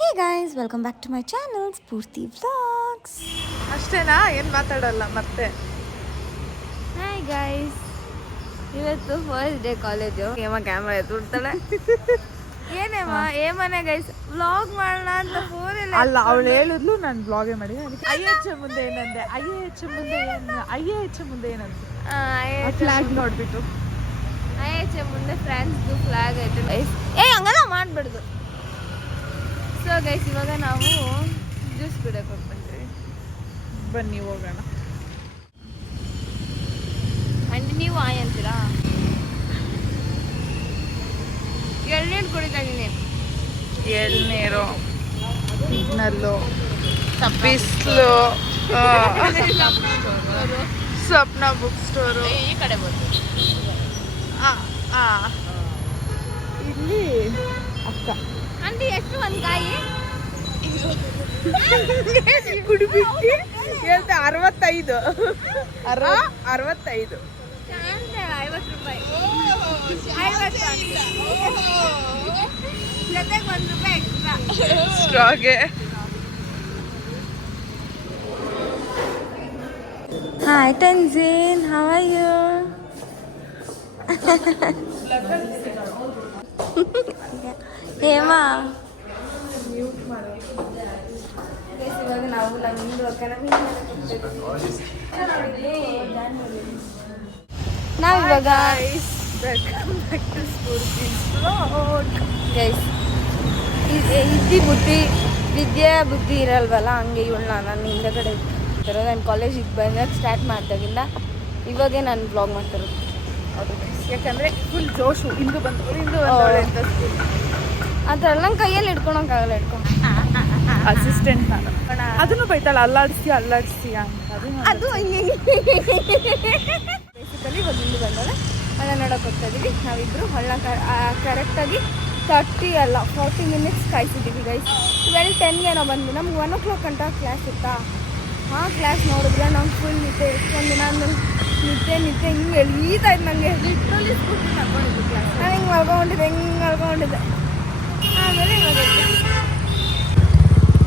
Hey guys, welcome back to my channel, Spurti Vlogs. ಅಷ್ಟೇನಾ? ಏನ್ ಮಾತಾಡಲ್ಲ ಮತ್ತೆ? ಹಾಯ್ ಗೈಸ್, ಇವತ್ತು ಫಸ್ಟ್ ಡೇ ಕಾಲೇಜು. ಕ್ಯಾಮ್ರಾ ಎತ್ಬಿಡ್ತಾಳೆ. ಏನೇಮ್ಮ ಏಮನೆ ಗೈಸ್, ವ್ಲಾಗ್ ಮಾಡೋಣ ಅಂತ ಫೋನಲ್ಲಿ ಅಲ್ಲ, ಅವಳು ಹೇಳಿದ್ಲು ನಾನು ವ್ಲಾಗೇ ಮಾಡಿ. IAH ಮುಂದೆ ಏನಂದೆ, IAH ಮುಂದೆ ಏನು, IAH ಮುಂದೆ ಏನಂತೆ ಫ್ಲಾಗ್ ನೋಡ್ಬಿಟ್ಟು IAH ಮುಂದೆ ಫ್ರಾನ್ಸ್ದು ಫ್ಲಾಗ್ ಐತೆ ಗೈಸ್. ಹಂಗೆಲ್ಲ ಮಾಡ್ಬಿಡ್ದು. ಸೊ ಗೈಸ್, ಇವಾಗ ನಾವು ಜ್ಯೂಸ್ ಕುಡಿಯೋಕೆ ಹೋಗ್ಬಂದ್ರಿ. ಬನ್ನಿ ಹೋಗೋಣ. ಆಂಟಿ ನೀವು ಆಯ್ ಅಂತೀರಾ? ಎಳ್ನೀರು ಕುಡಿತಾ ಇದ್ದೀನಿ. ಎಳ್ನೀರು, ಸಿಗ್ನಲ್ಲು, ಬಿಸಿಲು, ಸ್ವಪ್ನ ಬುಕ್ ಸ್ಟೋರು. ಈ ಕಡೆ ಬಂದು ಇಲ್ಲಿ ಅಕ್ಕ ಆಂಟಿ ಎಷ್ಟು ಒಂದು ಕಾಯಿ ಕುಡಿಬಿಟ್ಟು ಹೇಳ್ತಾ 65 65 50 ರೂಪಾಯಿ. 50 ಜೊತೆಗೆ 1 ರೂಪಾಯಿ ಎಕ್ಸ್ಟ್ರಾ. ಸ್ಟ್ರಾಗೆ. Hi Tanzin, how are you? Hema, ಇವಾಗ ನಾವು ನಮ್ದು ನಾವಿವಾಗ ಗೈಸ್ ಬುದ್ಧಿ ವಿದ್ಯೆ ಬುದ್ಧಿ ಇರಲ್ವಲ್ಲ, ಹಂಗೆ ಇವಳು ನಾನು ಹಿಂದಗಡೆ ಇರ್ತಿರೋ. ನಾನು ಕಾಲೇಜಿಗೆ ಬಂದಾಗ ಸ್ಟಾರ್ಟ್ ಮಾಡಿದಾಗಿಂದ ಇವಾಗೇ ನಾನು ಬ್ಲಾಗ್ ಮಾಡ್ತಿರೋದು. ಯಾಕಂದ್ರೆ ಫುಲ್ ಜೋಶು. ಇಂದು ಬಂದವಳೆ ಅಂತ ಸ್ಕೂಲ್ ಆ ಥರ ನಂಗೆ ಕೈಯಲ್ಲಿ ಹಿಡ್ಕೊಳಕ್ಕಾಗಲ್ಲ. ಅಸಿಸ್ಟೆಂಟ್ ನಾನು. ಅದನ್ನು ಬೈತಾಳೆ, ಅಲ್ಲಾಡಿಸ್ತೀಯ ಅಂತ. ಅದು ಬೇಸಿಕಲಿ ಇವಾಗ ಇಲ್ಲಿ ಬಂದವಳೆ ಹಳ್ಳ ನೋಡೋಕೆ ಹೋಗ್ತಾ ಇದ್ದೀವಿ ನಾವಿಬ್ಬರು. ಹಳ್ಳ ಕರೆಕ್ಟಾಗಿ 40 ಮಿನಿಟ್ಸ್ ಕಾಯ್ತಿದ್ದೀವಿ ಗೈಸ್. 12:10ಗೆ ನಾವು ಬಂದ್ವಿ. ನಮ್ಗೆ 1 o'clock ಗಂಟ ಕ್ಲಾಸ್ ಇತ್ತಾ. ಆ ಕ್ಲಾಸ್ ನೋಡಿದ್ರೆ ನಮ್ಗೆ ಫುಲ್ ನಿದ್ದೆ. ಎಷ್ಟೊಂದು ದಿನ ಅಂದ್ರೆ ನಿದ್ದೆ ಹಿಂಗೆ ಎಳೀತಾ ಇತ್ತು ನನಗೆ. ಲಿಟ್ರಲಿ ಸ್ಕೂಟಿ ತಗೊಂಡಿದ್ದು ಕ್ಲಾಸ್. ನಾನು ಹಿಂಗೆ ಮಲ್ಕೊಂಡಿದ್ದೆ. ಆಮೇಲೆ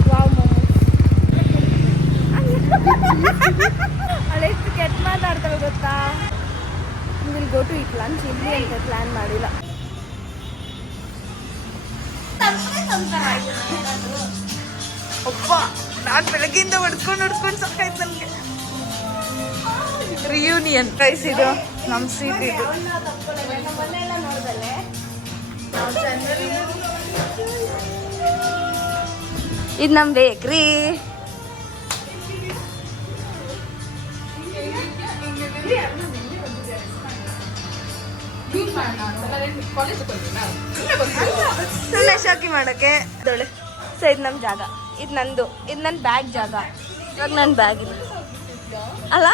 ವಾವ್ ಮೊಮೋಸ್. ಅವಳೆಷ್ಟು ಕೆಟ್ಟ ಮಾತಾಡ್ತಾಳೆ ಗೊತ್ತಾ. Will go to eat lunch ಇಲ್ಲಿ ಅಂತ ಪ್ಲ್ಯಾನ್ ಮಾಡಿಲ್ಲ. ಅಪ್ಪ, ನಾನು ಬೆಳಗ್ಗೆಯಿಂದ ಹೊಡ್ಕೊಂಡು ಸಾಕಾಯ್ತು ನನಗೆ. ರಿಯೂನಿಯನ್ ಗೈಸ್, ಇದು ನಮ್ಮ ಸೀಟ್. ಇದು ನಮ್ಮ ಬೇಕ್ರಿ. ಸುಮ್ಮನೆ ಶಾಕಿ ಮಾಡೋಕ್ಕೆ ದೊಳೆ. ಸೊ ಇದು ನಮ್ಮ ಜಾಗ, ಇದು ನಂದು, ಇದು ನನ್ನ ಬ್ಯಾಗ್ ಜಾಗ. ಇವಾಗ ನನ್ನ ಬ್ಯಾಗ್ ಇಲ್ಲ ಅಲ್ಲ,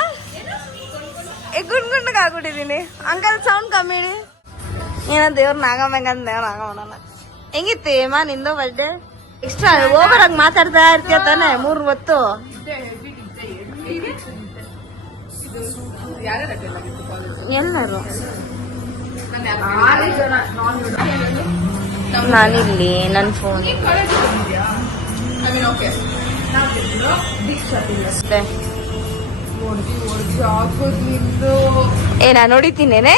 ಗುಂಡ್ಗುಂಡಗೆ ಆಗ್ಬಿಟ್ಟಿದ್ದೀನಿ. ಅಂಕಲ್ ಸೌಂಡ್ ಕಮ್ಮಿ ಇಡಿ. ಏನೋ ದೇವ್ರ ನಾಗಮ್ಮಂಗಂದ ದೇವ್ರ ನಾಗಮ್ಮನ. ಹೆಂಗಿತ್ತು ಏಮಾ ನಿಂದು ಬರ್ಡೇ? ಎಕ್ಸ್ಟ್ರಾ ಓವರ್ ಆಗಿ ಮಾತಾಡ್ತಾ ಇರ್ತೀಯ ತಾನೆ 3 ಹೊತ್ತು. ಎಲ್ಲರೂ ನಾನಿಲ್ಲಿ ನನ್ನ ಫೋನ್ ನಾನು ನೋಡಿತೀನೇನೆ.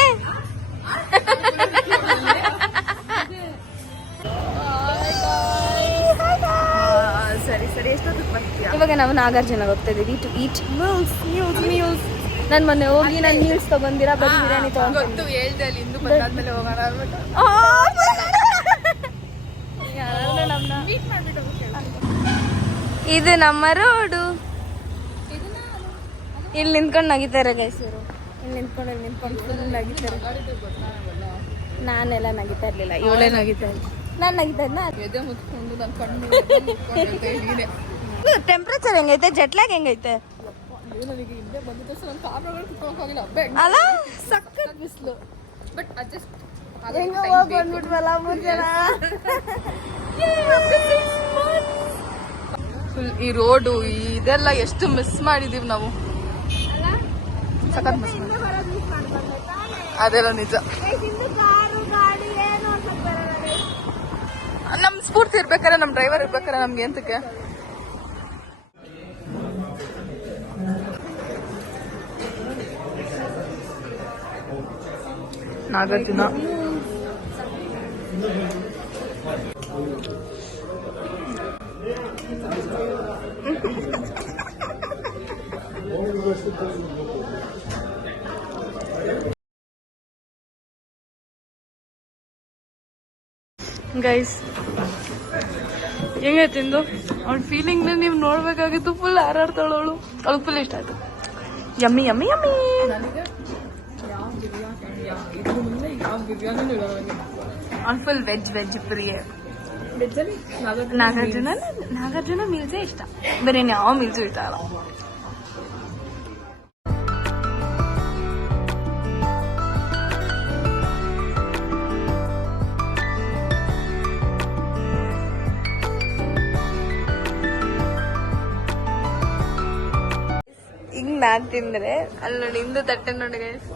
ಸರಿ ಎಷ್ಟೊತ್ತಿಗೆ ಬರ್ತೀಯ? ಇವಾಗ ನಾವು ನಾಗಾರ್ಜುನ ಹೋಗ್ತಾ ಇದೀವಿ ಟು ಈಟ್ ಮೀಲ್ಸ್. ನಾನು ಮೊನ್ನೆ ಹೋಗಿ ನಾನು ಮೀಲ್ಸ್ ತಗೊಂಡಿರಾ, ಬರೀ ಬಿರಿಯಾನಿ ತಗೊಂಡು ಹೇಳ್ದೆ ಅಲ್ಲಿ ಇಂದು ಬಂದಾದ್ಮೇಲೆ ಹೋಗೋಣ ಅಂದ್ಬಿಟ್ಟು. ಇದು ನಮ್ಮ ರೋಡು. ಇಲ್ಲಿ ನಿಂತ್ಕೊಂಡು ನಗಿತಾರೆ ಗೈಸ್ ಇವರು. ಇಲ್ಲಿ ನಿಂತ್ಕೊಂಡು ಫುಲ್ ನಗಿತಾರೆ. ನಾನೆಲ್ಲ ನಗಿತಾ ಇರ್ಲಿಲ್ಲ, ಇವಳೇ ನಗಿತಾ ಇಲ್ಲ. ನಾನು ನಗಿತಾ ಇದ್ನ. ಟೆಂಪ್ರೇಚರ್ ಹೆಂಗೈತೆ? ಜೆಟ್ಲಾಗ್ ಹೆಂಗೈತೆ ಅಲ್ಲ? ಸಕ್ಕತ್ ಬಿಸಿಲು. ಬಟ್ ಅಡ್ಜಸ್ಟ್ ಹೆಂಗ ಹೋಗಿ ಬಂದ್ಬಿಟ್ವಲ್ಲ 3 ಜನ. ಫುಲ್ ಈ ರೋಡು ಇದೆಲ್ಲ ಎಷ್ಟು ಮಿಸ್ ಮಾಡಿದೀವಿ ನಾವು. ಸಖತ್ ಮಿಸ್ ಅದೆಲ್ಲ ನಿಜ. ನಮ್ ಸ್ಫೂರ್ತಿ ಇರ್ಬೇಕಾರೆ ನಮ್ ಡ್ರೈವರ್ ಇರ್ಬೇಕಾರೆ ನಮ್ಗೆ ಎಂತಕ್ಕೆ ನಾಗಾರ್ಜುನ ಗೈಸ್ ಹೆಂಗೆ ತಿಂದು ಅವ್ಳ ಫೀಲಿಂಗ್ ನೀವು ನೋಡ್ಬೇಕಾಗಿತ್ತು. ಫುಲ್ ಹಾರಾಡ್ತಾಳವಳು. ಅವ್ಳಿಗೆ ಫುಲ್ ಇಷ್ಟ ಆಯ್ತು. Yummy yummy yummy. ಅವ್ನು ಫುಲ್ ವೆಜ್ ಪ್ರಿಯೆ. ನಾಗಾರ್ಜುನ ಮೀಲ್ಸೇ ಇಷ್ಟ, ಬೇರೆ ಯಾವ ಮೀಲ್ಸು ಇಷ್ಟ ಅಲ್ಲ. ಹಿಂಗ್ ನಾನ್ ತಿಂದ್ರೆ ಅಲ್ಲಿ ನೋಡಿ ಇಂದು ತಟ್ಟೆ ನೋಡಿ ಗೈಸ್.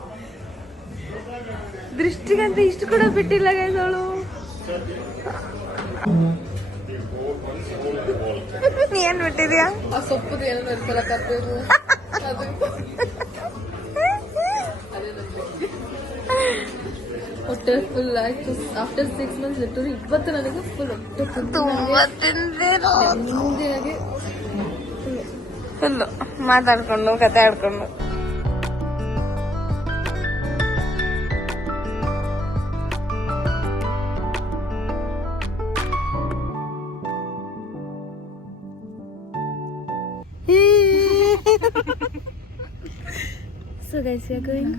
ದೃಷ್ಟಿಗಂತ ಇಷ್ಟು ಕೂಡ ಬಿಟ್ಟಿಲ್ಲ ಗೈಸ್ ಅವಳು. ಏನ್ ಬಿಟ್ಟಿದ್ಯಾ? ಆ ಸೊಪ್ಪು ಏನೋ ಇರ್ತಲ್ಲ ಕತ್ತೇನು ಹೊಟ್ಟೆ ಫುಲ್ ಆಯ್ತು. ಆಫ್ಟರ್ 6 months ಲಿಟ್ಟರು ಇವತ್ತು ನನಗೆ ಫುಲ್ ಹೊಟ್ಟೆ ಫುಲ್ ಮಾತಾಡ್ಕೊಂಡು ಕತೆ ಆಡ್ಕೊಂಡು. So guys, we are going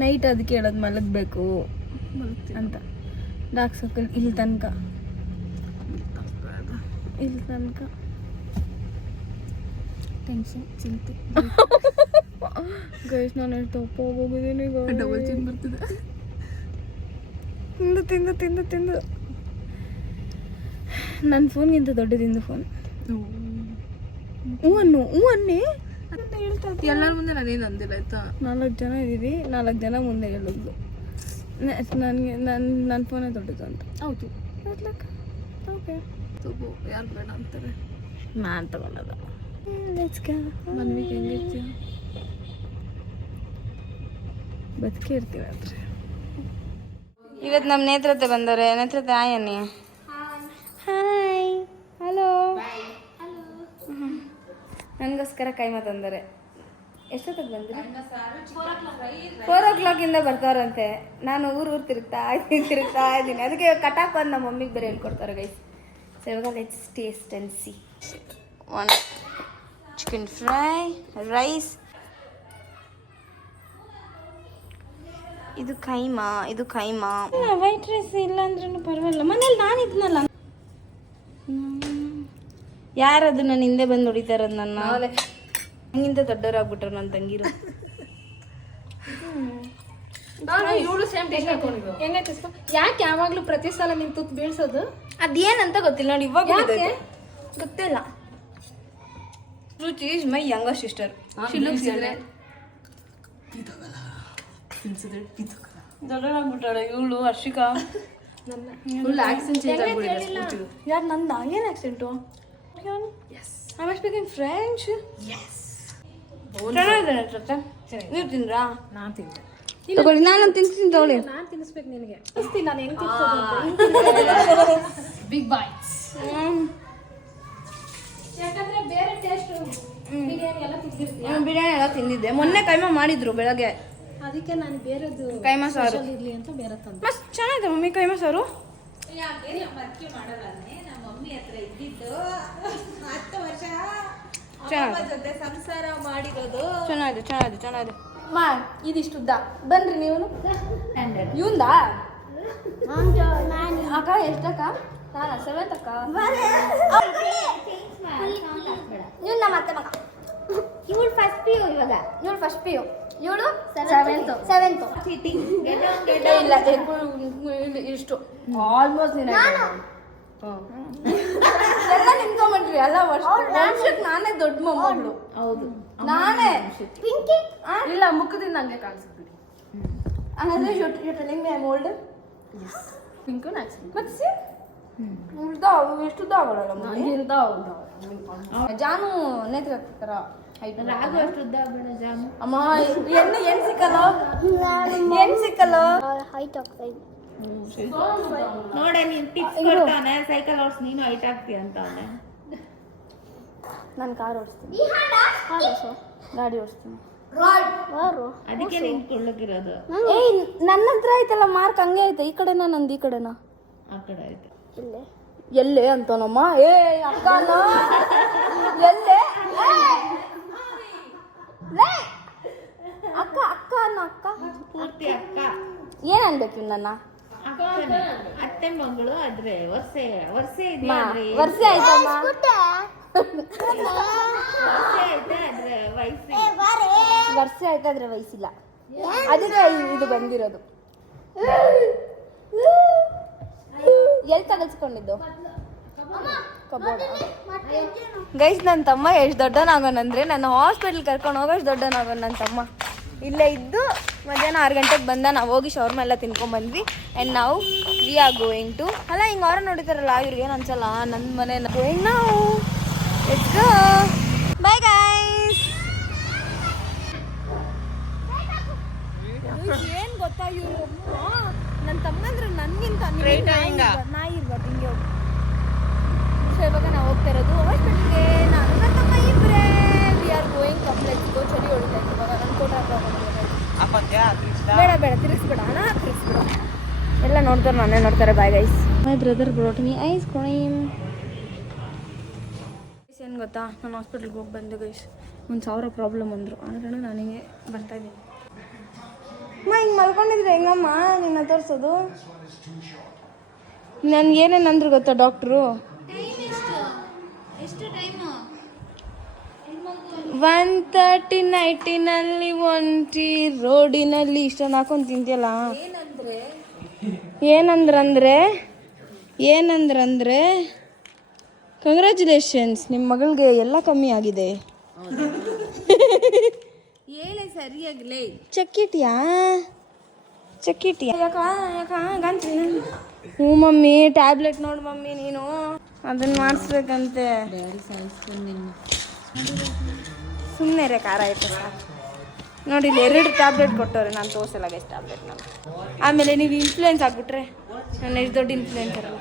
night ಅದಕ್ಕೆ ಹೇಳೋದು ಮಲಗಬೇಕು ಅಂತ. ಡಾರ್ಕ್ ಸರ್ಕಲ್ ಇಲ್ಲಿ ತನಕ ಟೆನ್ಷನ್ ಚಿಂತೆ. ಗೈಸ್ ನಾನು ಎಷ್ಟು ದಪ್ಪ ಹೋಗಿದ್ದೀನಿ. ಡಬಲ್ ಚಿನ್ ಬರ್ತಿದೆ ತಿಂದು ನನ್ನ ಫೋನ್ಗಿಂತ ದೊಡ್ಡದಿಂದು ಫೋನ್. ಹ್ಞೂ ಅನ್ನೇ ಎಲ್ಲರ ಮುಂದೆ ನಾನೇನು ಅಂದಿಲ್ಲ ಆಯ್ತಾ. 4 ಜನ ಇದ್ದೀವಿ, 4 ಜನ ಮುಂದೆ ಹೇಳಿದ್ಲು ನನಗೆ ನನ್ನ ಫೋನೇ ದೊಡ್ಡದು ಅಂತ. ಹೌದು ಓಕೆ ತಗೋ, ಯಾರು ಬೇಡ ಅಂತಾರೆ. ನಾನು ತಗೊಂಡದ. ಮನ್ವಿಗೆ ಹೆಂಗಿರ್ತೀಯ? ಬದುಕಿ ಇರ್ತೀವಿ ಆದರೆ. ಇವತ್ತು ನಮ್ಮ ನೇತ್ರತೆ ಬಂದವ್ರೆ. ನೇತ್ರತೆ ಹಾಯ್ ಅನ್ನಿ. Hi hello. ನನಗೋಸ್ಕರ ಕೈಮಾ ತಂದರೆ. ಎಷ್ಟೊತ್ತಿಗೆ ಬಂದ್ರಿ? 4 o'clock ಬರ್ತಾರಂತೆ. ನಾನು ಊರು ತಿರುಗ್ತಾ ಇದ್ದೀನಿ. ಅದಕ್ಕೆ ಕಟಾಕ್ ಬಂದು ನಮ್ಮ ಮಮ್ಮಿಗೆ ಬೇರೆ ಹೇಳ್ಕೊಡ್ತಾರೆ ಗೈಸ್. ಸೊ ಇವಾಗ let's taste and see. 1 chicken fry, rice, ಇದು ಕೈಮಾ. ವೈಟ್ ರೈಸ್ ಇಲ್ಲ ಅಂದ್ರೂ ಪರವಾಗಿಲ್ಲ. ಮನೇಲಿ ನಾನು ಇದ್ನಲ್ಲ. ಯಾರದು ನನ್ನ ಹಿಂದೆ ಬಂದು ಹೊಡಿತಾರದು ನನ್ನ. ಹಂಗಿಂತ ದೊಡ್ಡವರಾಗ್ಬಿಟ್ರು ನನ್ನ ತಂಗಿರು. ಯಾಕೆ ಯಾವಾಗ್ಲೂ ಪ್ರತಿ ಸಲ ನಿನ್ ತುತ್ತು ಬೀಳ್ಸೋದು? ಅದೇನಂತ ಗೊತ್ತಿಲ್ಲ ನೋಡಿ. ಇವಾಗ ಗೊತ್ತಿಲ್ಲ. Ruchi is my younger sister. ದೊಡ್ಡವರಾಗ್ಬಿಟ್ಟಾಳೆ ಇವಳು. ಹರ್ಷಿಕಾ ಯಾರು ನಂದ? ಏನ್ accent? I am speaking French. ನೀವು ತಿಂದ್ರಾ? ನಾನ್ ತಿಂದೆ. ತಗೊಳ್ಳಿ, ನಾನು ತಿಂತೀನಿ ತಗೊಳ್ಳಿ. ನಾನ್ ತಿನ್ನಿಸ್ಬೇಕು ನಿನಗೆ. ನಾನು ಹೆಂಗ್ ಬಿಗ್ ಬೈಟ್ಸ್. ಯಾಕಂದ್ರೆ ಬೇರೆ ಟೇಸ್ಟ್ ಬಿರಿಯಾನಿ ಎಲ್ಲ ತಿಂದಿರ್ತೀನಿ. ಬಿರಿಯಾನಿ ಎಲ್ಲ ತಿಂದಿದ್ದೆ. ಮೊನ್ನೆ ಕೈಮಾ ಮಾಡಿದ್ರು ಬೆಳಗ್ಗೆ. ಅದಕ್ಕೆ ನಾನು ಬೇರೆದು ಕೈಮಾ ಸಾರು ಇರ್ಲಿ ಅಂತ ಬೇರೆ ತಂದೆ. ಮಸ್ತ್ ಚೆನ್ನಾಗಿದೆ ಮಮ್ಮಿ ಕೈಮಾ ಸಾರು. ಸಂಸಾರ ಮಾಡಿರೋದು ಚೆನ್ನಾಗಿದೆ. ಇದಿಷ್ಟುದ್ದ ಬನ್ರಿ ನೀವು. ಇವಂದಾ ಅಕ್ಕ? ಎಷ್ಟಕ್ಕ? ನಾನು 7th ಅಕ್ಕ. ಇವ್ನು ನಮ್ಮ ಅತ್ತೆ ಮಗ. ಇವಳು ಫಸ್ಟ್ ಪಿ ಯು ಇವಳು 7th. ಇಲ್ಲ ಇಷ್ಟು ಆಲ್ಮೋಸ್ಟ್ ಎಲ್ಲ ನಿಂತ್ಕೊಂಡ್ರಿ. ಎಲ್ಲ ವರ್ಷಕ್ಕೆ ನಾನೇ ದೊಡ್ಡ ಮೊಮ್ಮಗಳು. ಹೌದು, ನಾನೇ. ಇಲ್ಲ ಮುಖದಿಂದ ಹಂಗೆ ಕಾಣಿಸ್ಬಿಡಿ. ಹಂಗಂದ್ರೆ you telling me I am old. Pinku ನಾಕ್ಸ್ ಮತ್ತೆ ಎಷ್ಟು ಆಗಲ್ಲ ಹಂಗಿಂತ ಜಾನು ನೇತ್ರ ಹಾಕ್ತಾರ ರಾಗು ಅಷ್ಟು ಉದ್ದ ಬೇಡ ಜಾಮು. ಅಮ್ಮ ಏನ್ ಸಿಕ್ಕಲ್ಲ ಏನ್ ಸಿಕ್ಕಲ್ಲ ಹೈಟ್ ಆಗ್ತಾ ಇದೆ. ನೋಡೆ ನೀನ್ ಟಿಪ್ಸ್ ಕೊಡ್ತಾನೆ ಸೈಕಲ್ ಓಡಿಸ್ ನೀನು ಹೈಟ್ ಆಗ್ತೀಯ ಅಂತ ಅವನೆ. ನಾನು ಕಾರ್ ಓಡಿಸ್ತೀನಿ, ಗಾಡಿ ಓಡಿಸ್ತೀನಿ. ಅದಕ್ಕೆ ನೀನ್ ಕುಳ್ಳಗಿರೋದು. ಏಯ್ ನನ್ನ ಹತ್ರ ಆಯ್ತಲ್ಲ ಮಾರ್ಕ್ ಹಂಗೆ ಆಯ್ತು. ಈ ಕಡೆನಾ ನಂದು ಈ ಕಡೆನಾ? ಆ ಕಡೆ ಆಯ್ತು. ಎಲ್ಲೇ ಅಂತನಮ್ಮ. ಏ ಅಕ್ಕನ ಎಲ್ಲೇ ಅಕ್ಕ ಅಕ್ಕ ಅನ್ನ ಅಕ್ಕ ಪೂರ್ತಿ ಅಕ್ಕ ಏನ್ ಅನ್ಬೇಕು ನನ್ನ ಅಕ್ಕನೇ. ಅತ್ತೆ ಮಗಳು ಆದ್ರೆ ವರ್ಷ ಇದೆಯಾ ವರ್ಷ ಆಯ್ತಮ್ಮ. ವರ್ಷ ಐತೆ ಆದ್ರೆ ವಯಸ್ಸು ವರ್ಷ ಆಯ್ತಾದ್ರೆ ವಯಸ್ಸಿಲ್ಲ, ಅದಕ್ಕೆ ಇದು ಬಂದಿರೋದು. ಎಲ್ಲಿ ತಗಲ್ಸ್ಕೊಂಡಿದ್ದು ಗೈಸ್? ನನ್ನ ತಮ್ಮ ಎಷ್ಟು ದೊಡ್ಡನಾಗೋನಂದ್ರೆ ನನ್ನ ಹಾಸ್ಪಿಟ್ಲ್ ಕರ್ಕೊಂಡು ಹೋಗೋಷ್ಟು ದೊಡ್ಡನಾಗೋನು ನನ್ನ ತಮ್ಮ. ಇಲ್ಲೇ ಇದ್ದು ಮಧ್ಯಾಹ್ನ 6 ಗಂಟೆಗೆ ಬಂದ. ನಾವು ಹೋಗಿ ಶವರ್ಮ ಎಲ್ಲ ತಿನ್ಕೊಂಡ್ಬಂದ್ವಿ. ಆ್ಯಂಡ್ ನಾವು ವಿ ಆರ್ ಗೋಯಿಂಗ್ ಟು, ಅಲ್ಲ ಹಿಂಗೆ ಅವ್ರ ನೋಡಿತಾರಲ್ಲ ಇವ್ರಿಗೇನು ಅನ್ಸಲ್ಲ, ನನ್ನ ಮನೆ ಗೋಯಿಂಗ್ ನಾವು. Let's go. Bye guys. ಏನು ಗೊತ್ತಾ ಇವರು ನನ್ನ ತಮ್ಮ ಅಂದ್ರೆ ನನಗಿಂತ ನಾಯಿ ಇರ್ಬಾರ್ದು ಹಿಂಗೆ ಹೋಗಿ. ಸೊ ಇವಾಗ ನಾವು ಹೋಗ್ತಾ ಇರೋದು ಹಾಸ್ಪಿಟ್ಲ್ಗೆ. ನಾನು ನನ್ನ ತಮ್ಮ ಇಬ್ಬರೇ ವಿ ಆರ್ ಗೋಯಿಂಗ್ ಕಾಂಪ್ಲೆಕ್ಸ್ಗೂ. ಚಳಿ ಹೊಡಿತಾ ಇತ್ತು ಇವಾಗ ನನ್ನ ಕೋಟ ಬೇಡ ಬೇಡ ತಿರುಗಿಸ್ಬೇಡ ಅಣ್ಣ, ತಿರುಗಿಸ್ಬೇಡ. ಎಲ್ಲ ನೋಡ್ತಾರೆ, ನಾನೇ ನೋಡ್ತಾರೆ. Bye guys. My brother brought me ice cream. ಏನು ಗೊತ್ತಾ, ನಾನು ಹಾಸ್ಪಿಟ್ಲಿಗೆ ಹೋಗಿ ಬಂದೆ ಗೈಸ್. 1000 ಪ್ರಾಬ್ಲಮ್ ಅಂದರು, ಆದ್ರೂ ನನಗೆ ಬರ್ತಾಯಿದ್ದೀನಿ. ಅಮ್ಮ ಹಿಂಗೆ ಮಲ್ಕೊಂಡಿದ್ರೆ ಹೆಂಗಮ್ಮ ನಿನ್ನ ತೋರಿಸೋದು? ನನ್ಗೆ ಏನೇನಂದ್ರು ಗೊತ್ತಾ ಡಾಕ್ಟ್ರು? 1:30 ನೈಟಿನಲ್ಲಿ ಒಂಟಿ ರೋಡಿನಲ್ಲಿ ಇಷ್ಟೊಂದು ಹಾಕೊಂಡು ತಿಂತೀಯಲ್ಲ. ಏನಂದ್ರಂದ್ರೆ ಕಂಗ್ರ್ಯಾಚುಲೇಷನ್ಸ್, ನಿಮ್ಮ ಮಗಳಿಗೆ ಎಲ್ಲ ಕಮ್ಮಿ ಆಗಿದೆ. ಹೇಳಿ ಸರಿಯಾಗ್ಲೇ. ಚಕ್ಕಿಟಿಯಾ ಹ್ಞೂ ಮಮ್ಮಿ, ಟ್ಯಾಬ್ಲೆಟ್ ನೋಡು ಮಮ್ಮಿ, ನೀನು ಅದನ್ನ ಮಾಡಿಸ್ಬೇಕಂತೆ. ಸುಮ್ಮನೆ ರೇ ಖಾರ ಆಯ್ತು ಸರ್. ನೋಡಿ ಇಲ್ಲಿ 2 ಟ್ಯಾಬ್ಲೆಟ್ ಕೊಟ್ಟವ್ರೆ, ನಾನು ತೋರಿಸಲ್ಲ ಗೈಸ್ ಟ್ಯಾಬ್ಲೆಟ್ ನಾನು. ಆಮೇಲೆ ನೀವು ಇನ್ಫ್ಲೂಯೆನ್ಸ್ ಆಗಿಬಿಟ್ರೆ ನಾನು ಎಷ್ಟು ದೊಡ್ಡ ಇನ್ಫ್ಲೂಯೆನ್ಸರ್ ಅಲ್ಲ.